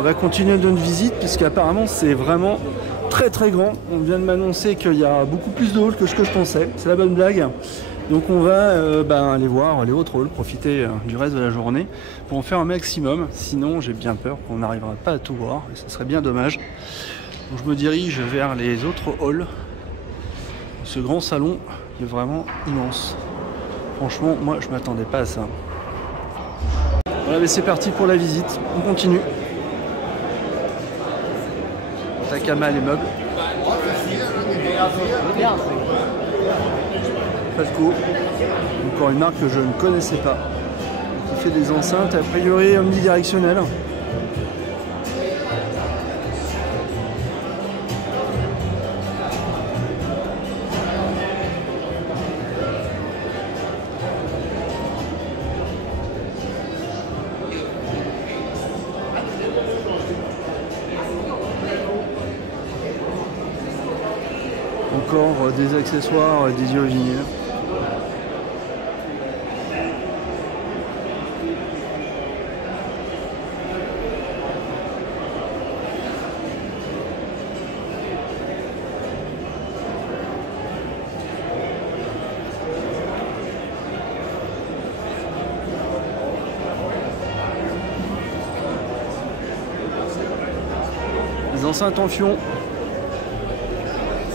on va continuer notre visite puisqu'apparemment c'est vraiment très très grand. On vient de m'annoncer qu'il y a beaucoup plus de halls que ce que je pensais. C'est la bonne blague. Donc on va aller voir les autres halls, profiter du reste de la journée pour en faire un maximum. Sinon j'ai bien peur qu'on n'arrivera pas à tout voir et ce serait bien dommage. Donc je me dirige vers les autres halls. Ce grand salon est vraiment immense. Franchement, moi je m'attendais pas à ça. Voilà, mais c'est parti pour la visite. On continue. Takama les meubles. Falco, encore une marque que je ne connaissais pas, qui fait des enceintes a priori omnidirectionnelles. Encore des accessoires dédiés au vinyle. Les enceintes en fion.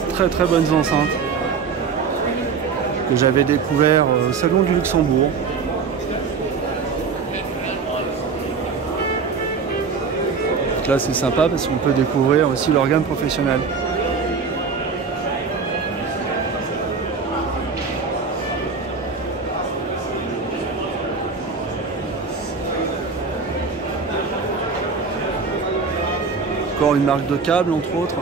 Très très bonnes enceintes que j'avais découvert au salon du Luxembourg. Donc là c'est sympa parce qu'on peut découvrir aussi leur gamme professionnelle. Encore une marque de câbles entre autres.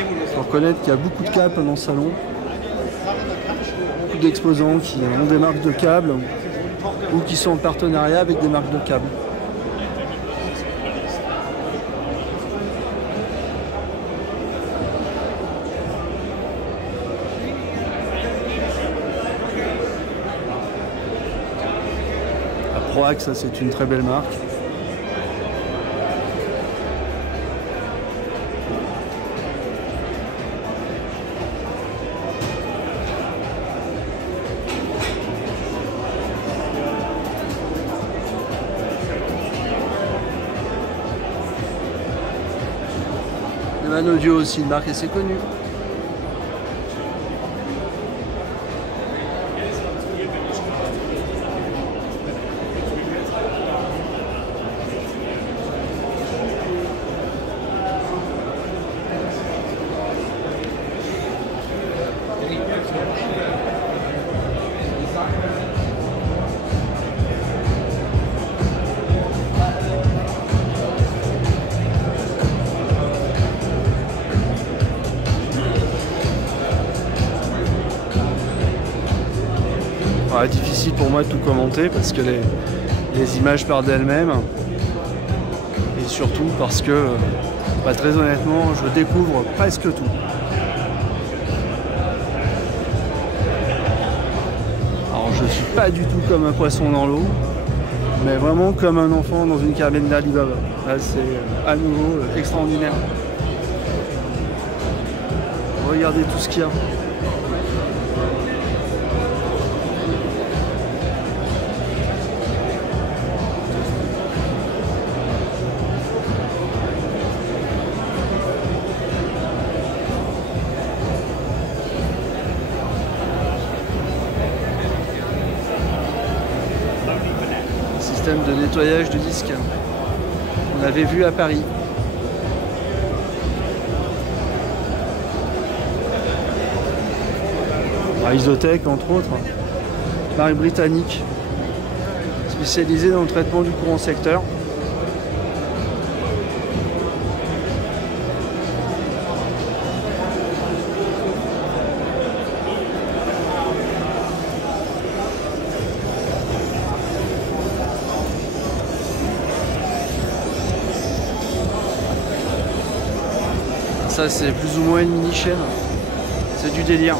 Il faut reconnaître qu'il y a beaucoup de câbles dans le salon, beaucoup d'exposants qui ont des marques de câbles ou qui sont en partenariat avec des marques de câbles. La Proax, ça c'est une très belle marque. Un audio aussi, une marque assez connue. Difficile pour moi de tout commenter parce que les images parlent d'elles-mêmes et surtout parce que très honnêtement je découvre presque tout. Alors je suis pas du tout comme un poisson dans l'eau mais vraiment comme un enfant dans une cabane d'Ali Baba. Là c'est à nouveau extraordinaire. Regardez tout ce qu'il y a. De nettoyage de disque. On avait vu à Paris. Isotech entre autres. Marque britannique spécialisée dans le traitement du courant secteur. Ça c'est plus ou moins une mini chaîne, c'est du délire.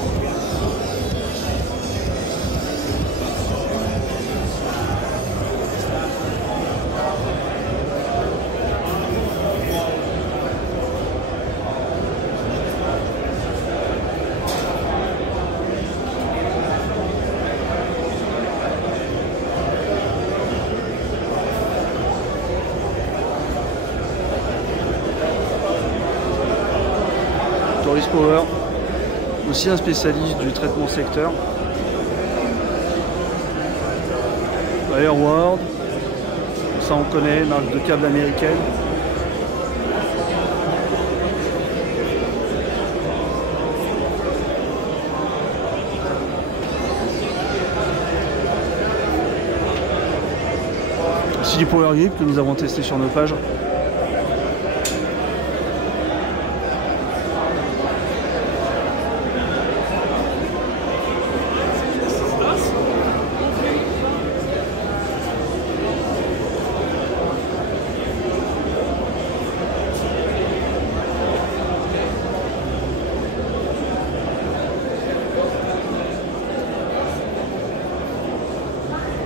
Boris Power, aussi un spécialiste du traitement secteur. Airworld, ça on connaît, marque de câble américaine. Ici du Power Grip que nous avons testé sur nos pages.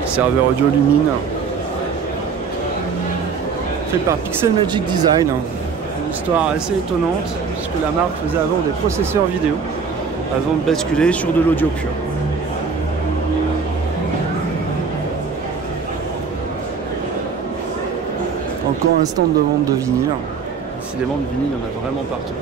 Serveur audio Lumine, fait par Pixel Magic Design. Une histoire assez étonnante, puisque la marque faisait avant des processeurs vidéo, avant de basculer sur de l'audio pur. Encore un stand de vente de vinyle. Décidément, de vinyle, il y en a vraiment partout.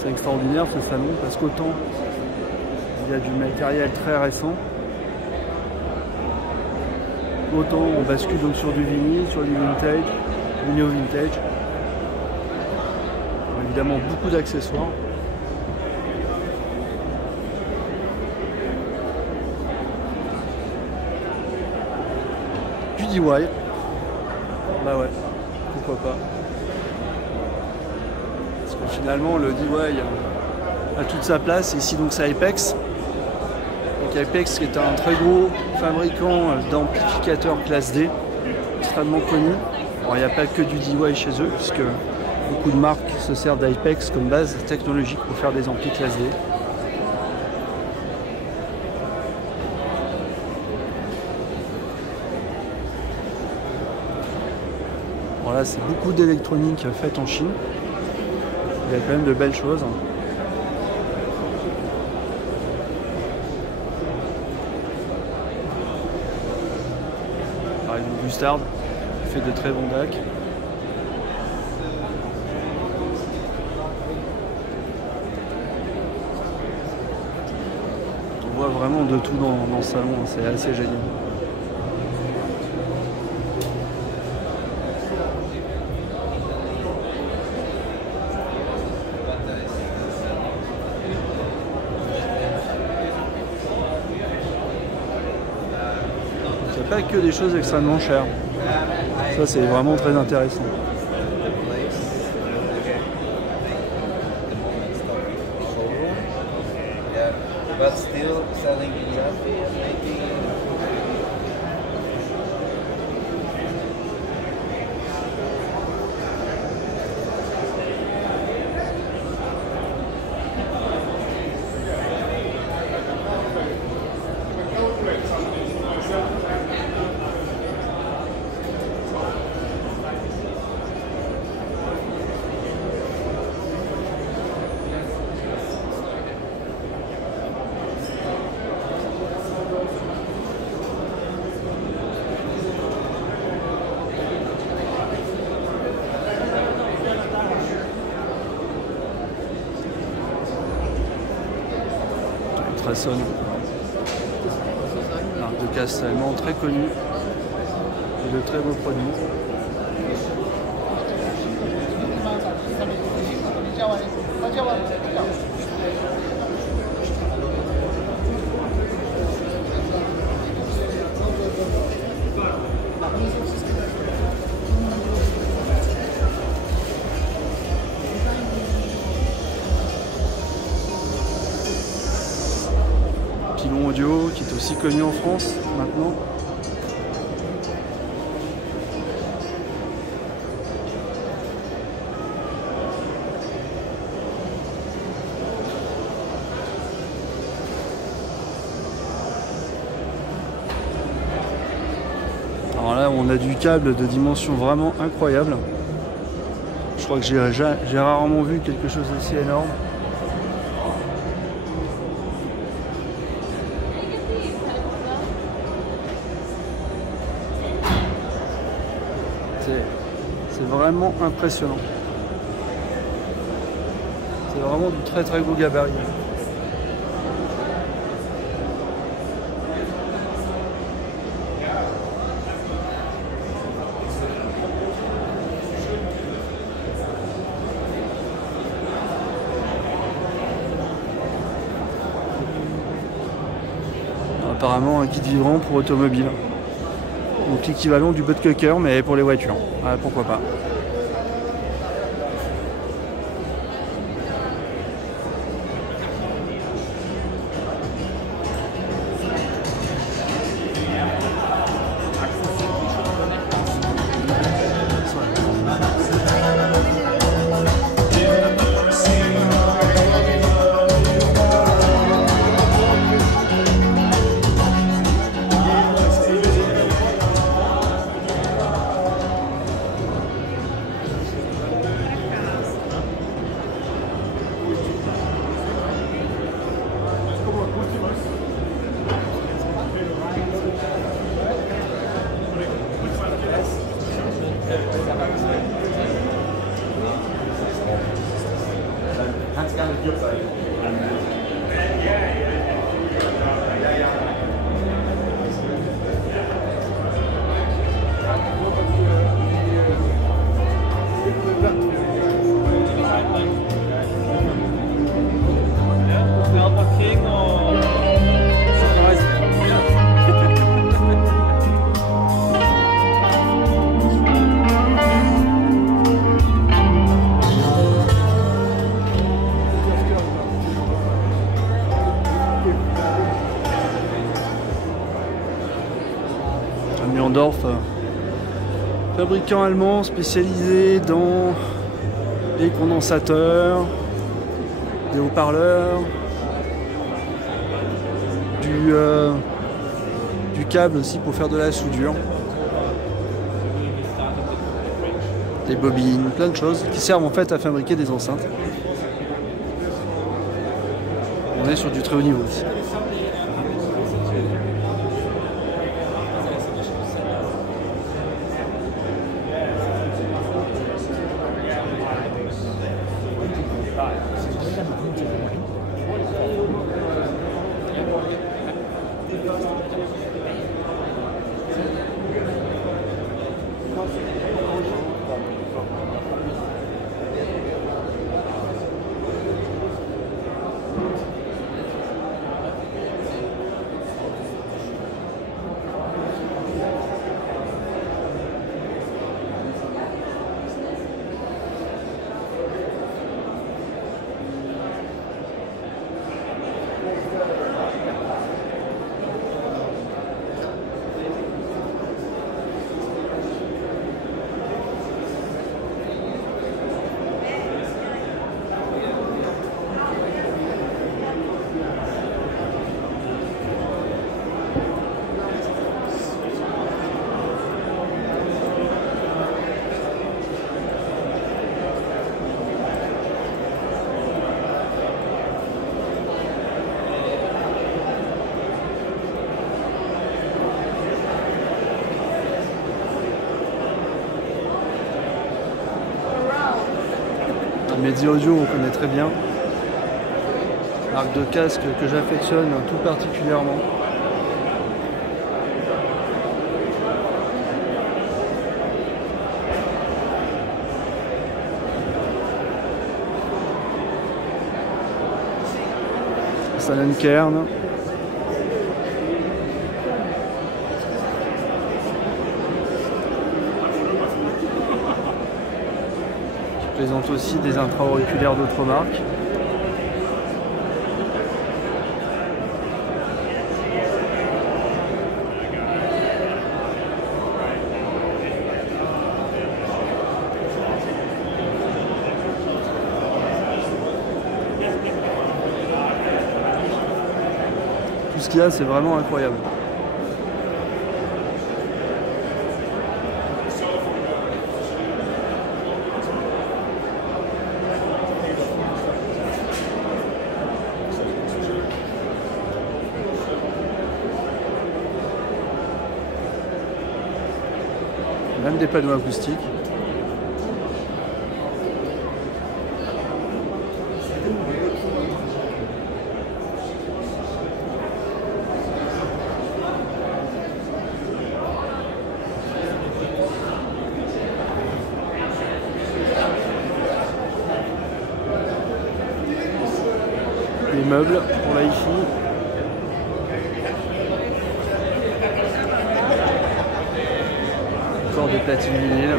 C'est extraordinaire ce salon parce qu'autant il y a du matériel très récent, autant on bascule donc sur du vinyle, sur du vintage, du néo vintage. Évidemment beaucoup d'accessoires. Du DIY. Bah ouais, pourquoi pas. Finalement, le DIY a toute sa place. Ici, donc, c'est Apex. Donc, Apex, qui est un très gros fabricant d'amplificateurs classe D, extrêmement connu. Alors, il n'y a pas que du DIY chez eux, puisque beaucoup de marques se servent d'Apex comme base technologique pour faire des amplis classe D. Voilà, c'est beaucoup d'électronique faite en Chine. Il y a quand même de belles choses. Par exemple, Bustard fait de très bons DAC. On voit vraiment de tout dans le salon, c'est assez génial. Pas que des choses extrêmement chères. Ça, c'est vraiment très intéressant. Ultrason, marque de casse allemand très connue et de très beaux produits. Pilon Audio qui est aussi connu en France maintenant. Alors là on a du câble de dimension vraiment incroyable. Je crois que j'ai rarement vu quelque chose d'aussi énorme. C'est vraiment impressionnant. C'est vraiment du très très gros gabarit. Apparemment un kit vibrant pour automobile. Donc l'équivalent du butt cucker mais pour les voitures. Ouais, pourquoi pas. Fabricant allemand spécialisé dans les condensateurs, des haut-parleurs, du câble aussi pour faire de la soudure, des bobines, plein de choses qui servent en fait à fabriquer des enceintes. On est sur du très haut niveau aussi. Medi Audio, on connaît très bien. Marque de casque que j'affectionne tout particulièrement. Salenkern. Je présente aussi des intra-auriculaires d'autres marques. Tout ce qu'il y a, c'est vraiment incroyable. Même des panneaux acoustiques. Des meubles pour la hi-fi. Encore des platines vinyles.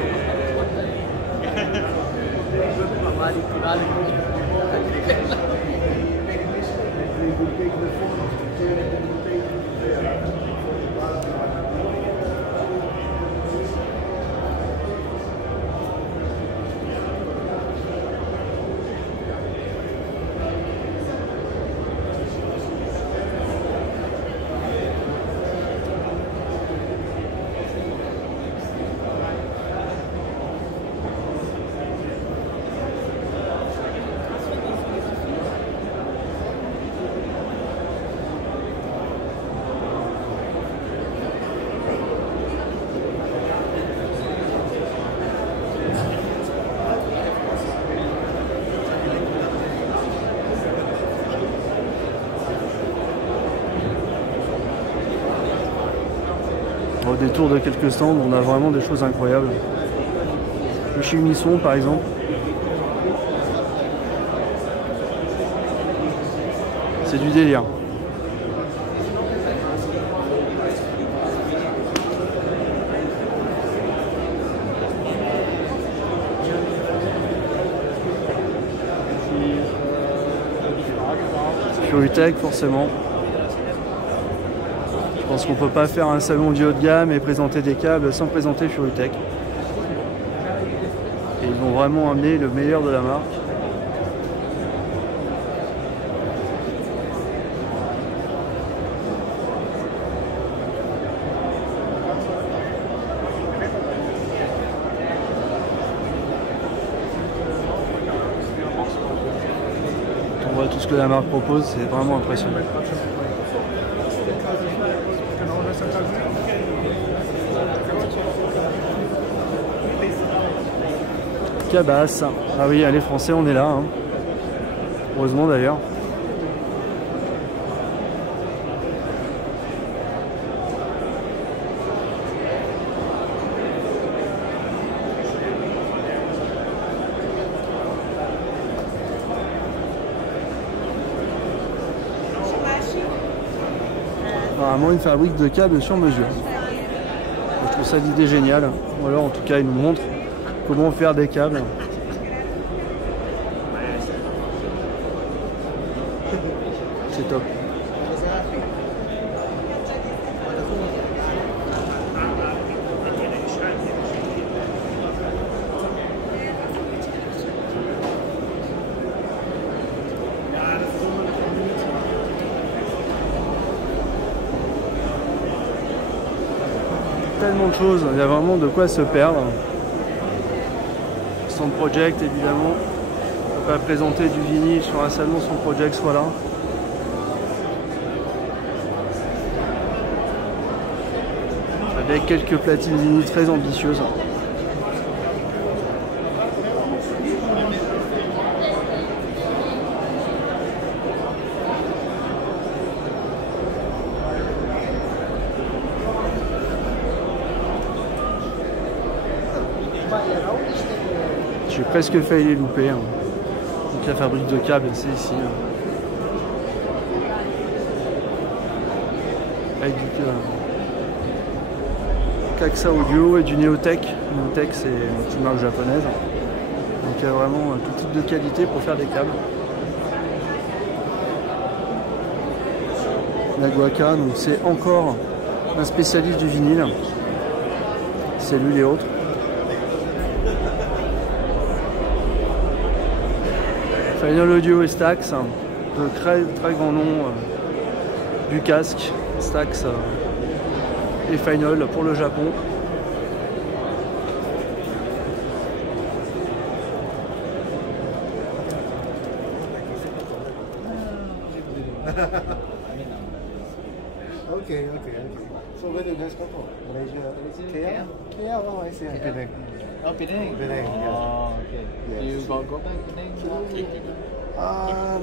Au détour de quelques stands, on a vraiment des choses incroyables. Le chez Unisson par exemple. C'est du délire. Furitech forcément. Je pense qu'on ne peut pas faire un salon du haut de gamme et présenter des câbles sans présenter Furitech. Et ils vont vraiment amener le meilleur de la marque. On voit tout ce que la marque propose, c'est vraiment impressionnant. Cabas. Ah oui, allez français, on est là. Hein. Heureusement d'ailleurs. Apparemment une fabrique de câbles sur mesure. Je trouve ça l'idée géniale. Ou alors en tout cas il nous montre comment faire des câbles. C'est top. Tellement de choses, il y a vraiment de quoi se perdre. Sound Project évidemment, on ne peut pas présenter du vinyle sur un salon sans Project soit là. Avec quelques platines vinyles très ambitieuses. J'ai presque failli les louper. Hein. Donc la fabrique de câbles, c'est ici. Hein. Avec du Kaxa Audio et du Neotech. Neotech, c'est une marque japonaise. Donc il y a vraiment tout type de qualité pour faire des câbles. Naguaka, donc c'est encore un spécialiste du vinyle. C'est lui et autres. Final Audio et Stax, de très grands noms du casque, Stax et Final pour le Japon. Okay. So where do you guys come from? Malaysia? KL? KL, oh I see. Penang. Oh, Penang. Penang, yeah. Oh, okay. Yes. You go back Penang?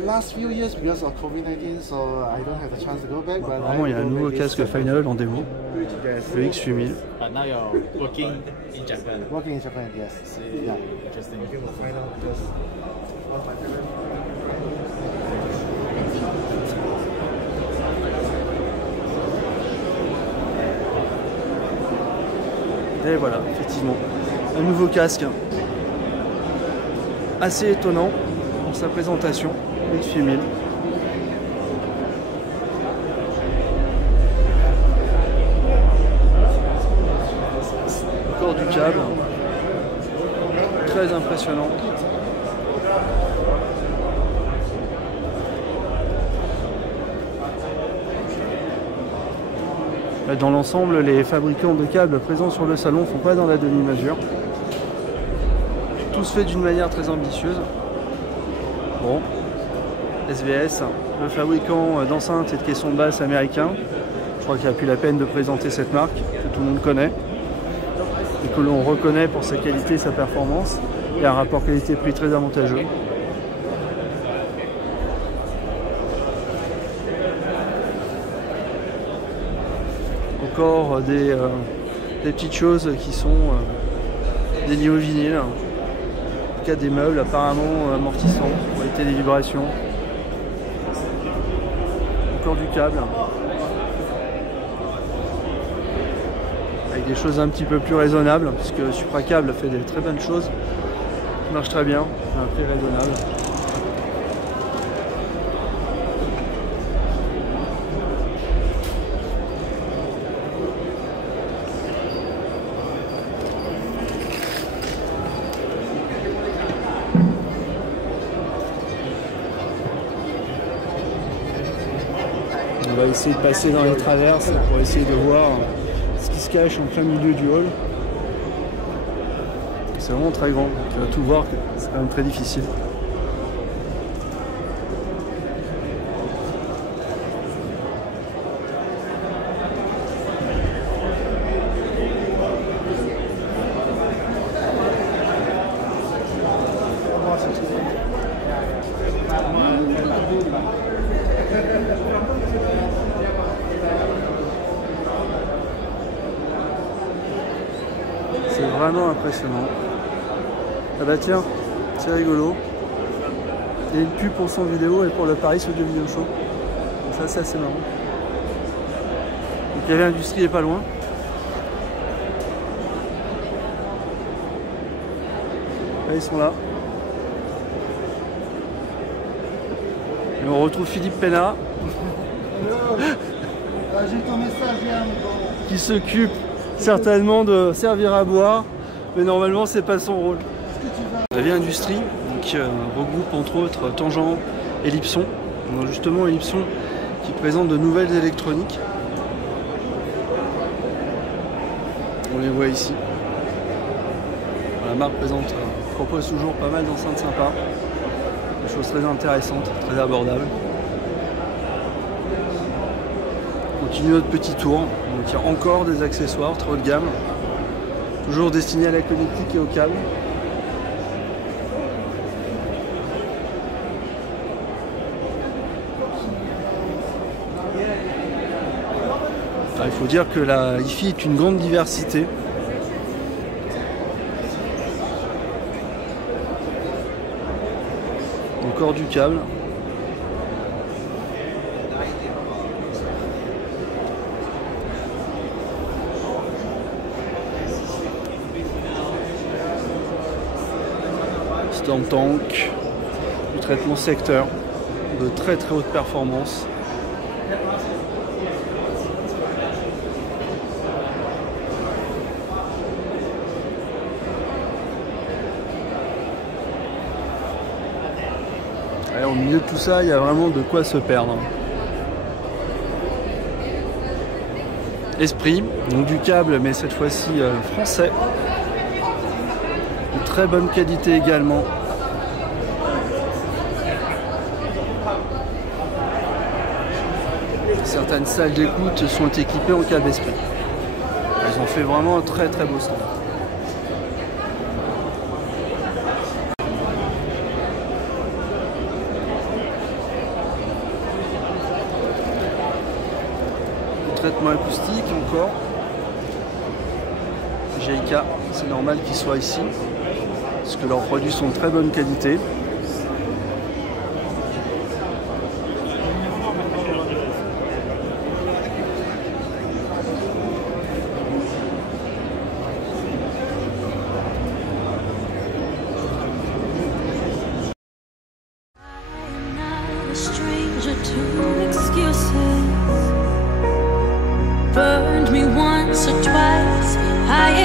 Last few years because of COVID-19, so I don't have the chance to go back. But Apparemment, il y a un nouveau casque Final en démo, le X8000. But now you're working in Japan. Working in Japan, yes. Yeah. Interesting. Working for Final because one of my favorite. Et voilà, effectivement, un nouveau casque assez étonnant pour sa présentation, X8000. Encore du câble, très impressionnant. Dans l'ensemble, les fabricants de câbles présents sur le salon ne sont pas dans la demi-mesure. Tout se fait d'une manière très ambitieuse. Bon, SVS, le fabricant d'enceintes et de caissons de basse américain. Je crois qu'il n'y a plus la peine de présenter cette marque, que tout le monde connaît. Et que l'on reconnaît pour sa qualité et sa performance. Et un rapport qualité-prix très avantageux. Encore des petites choses qui sont dédiées au vinyle. En tout cas des meubles apparemment amortissants pour éviter les vibrations. Encore du câble. Avec des choses un petit peu plus raisonnables, puisque Supracable fait des très bonnes choses. Qui marchent très bien, à un prix raisonnable. On va essayer de passer dans les traverses pour essayer de voir ce qui se cache en plein milieu du hall. C'est vraiment très grand, tu vas tout voir, c'est quand même très difficile. C'est vraiment impressionnant. Ah bah tiens, c'est rigolo. Il y a une pub pour son vidéo et pour le Paris Audio Video Show. Donc ça c'est marrant. Donc il y avait Industrie et pas loin. Là, ils sont là. Et on retrouve Philippe Pénat. J'ai ton message hier, qui s'occupe certainement de servir à boire, mais normalement c'est pas son rôle. La vie industrie qui regroupe entre autres Tangent et Lipson. On a justement Lipson qui présente de nouvelles électroniques. On les voit ici. La marque propose toujours pas mal d'enceintes sympas, des choses très intéressantes, très abordables. On continue notre petit tour. Donc il y a encore des accessoires très haut de gamme, toujours destinés à la connectique et au câble. Il faut dire que la hi-fi est une grande diversité. Encore du câble. Storm Tank, du traitement secteur, de très haute performance. Et au milieu de tout ça, il y a vraiment de quoi se perdre. Esprit, donc du câble, mais cette fois-ci français. De très bonne qualité également. certaines salles d'écoute sont équipées en cave esprit. Ils ont fait vraiment un très très beau stand. Traitement acoustique encore. GIK, c'est normal qu'ils soient ici parce que leurs produits sont de très bonne qualité. Burned me once or twice. I